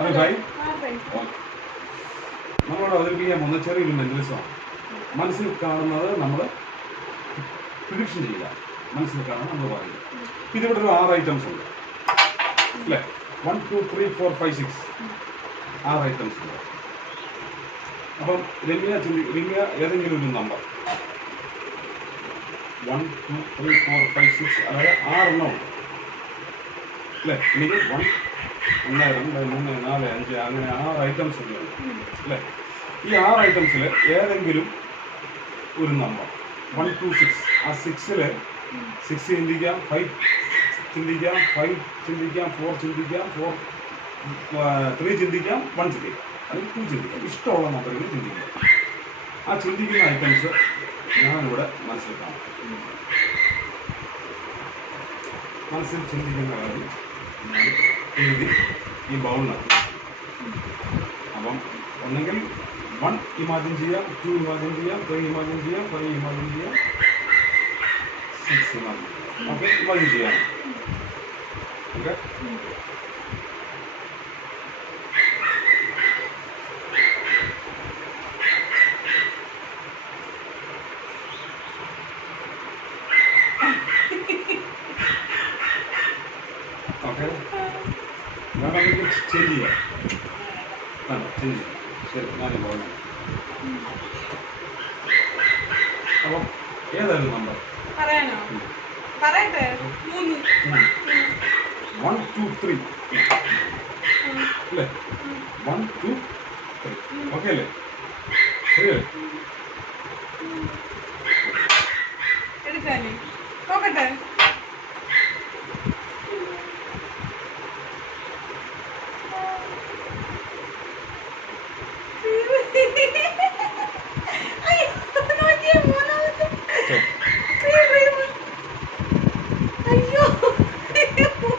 അതെ ഭായി നമ്മളോട് അവതരിപ്പിക്കാൻ പോകുന്ന ചെറിയൊരു മെന്റലിസമാണ്. മനസ്സിൽ കാണുന്നത് നമ്മൾ പ്രിഡിക്ഷൻ ചെയ്യുക. മനസ്സിൽ കാണുന്നത് നമ്മൾ പറയുക. ഇതിവിടെ ഒരു 6 ഐറ്റംസ് ഉണ്ട് അല്ലേ? 1 2 3 4 5 6 6 ഐറ്റംസ് ഉണ്ട്. അപ്പം രമ്യ ഏതെങ്കിലും ഒരു നമ്പർ 1 2 3 4 5 6 അതായത് 6 എണ്ണം ഉണ്ട് അല്ലേ? എനിക്ക് 1 1 2 3 4 5 അങ്ങനെ 6 ഐറ്റംസ് ഉണ്ട് അല്ലേ? ഈ 6 ഐറ്റംസിൽ ഏതെങ്കിലും ഒരു നമ്പർ 1 2 6 ആ 6ൽ 6 ചിന്തിക്കാം, 5 ചിന്തിക്കാം, 5 ചിന്തിക്കാം, 4 ചിന്തിക്കാം, 3 ചിന്തിക്കാം, 1 ചിന്തിക്കാം, അല്ലെങ്കിൽ 2 ചിന്തിക്കാം. ഇഷ്ടമുള്ള നമ്പറുകൾ ചിന്തിക്കാം. ആ ചിന്തിക്കുന്ന ഐറ്റംസ് ഞാനിവിടെ മനസ്സിൽ കാണാം. മനസ്സിൽ ചിന്തിക്കുന്ന കാര്യം ഞാൻ എഴുതി ഈ ബൗളിനകത്ത്. അപ്പം ഒന്നെങ്കിൽ 1 ഇമാജിൻ ചെയ്യാം, 2 ഇമാജിൻ ചെയ്യാം, 3 ഇമാജിൻ ചെയ്യാം, 5 ഇമാജിൻ ചെയ്യാം, 6 ഇമാജിൻ ചെയ്യാം. ഓക്കെ, ഇമാജിൻ ചെയ്യാം. ഓക്കെ, ഓക്കെ, വേണമെങ്കിൽ ചേഞ്ച് ചെയ്യാം. വേണ്ട, ചേഞ്ച് ചെയ്യാം. ശരി, ഞാൻ പോകണം. അപ്പം ഏതായാലും നമ്പർ പറയാനോ? പറയട്ടെ. 3 1 2 3 അല്ലേ? 1 2 3 ഓക്കെ അല്ലേ? ശരിയല്ലേ? എടുക്കാനേ നോക്കട്ടെ.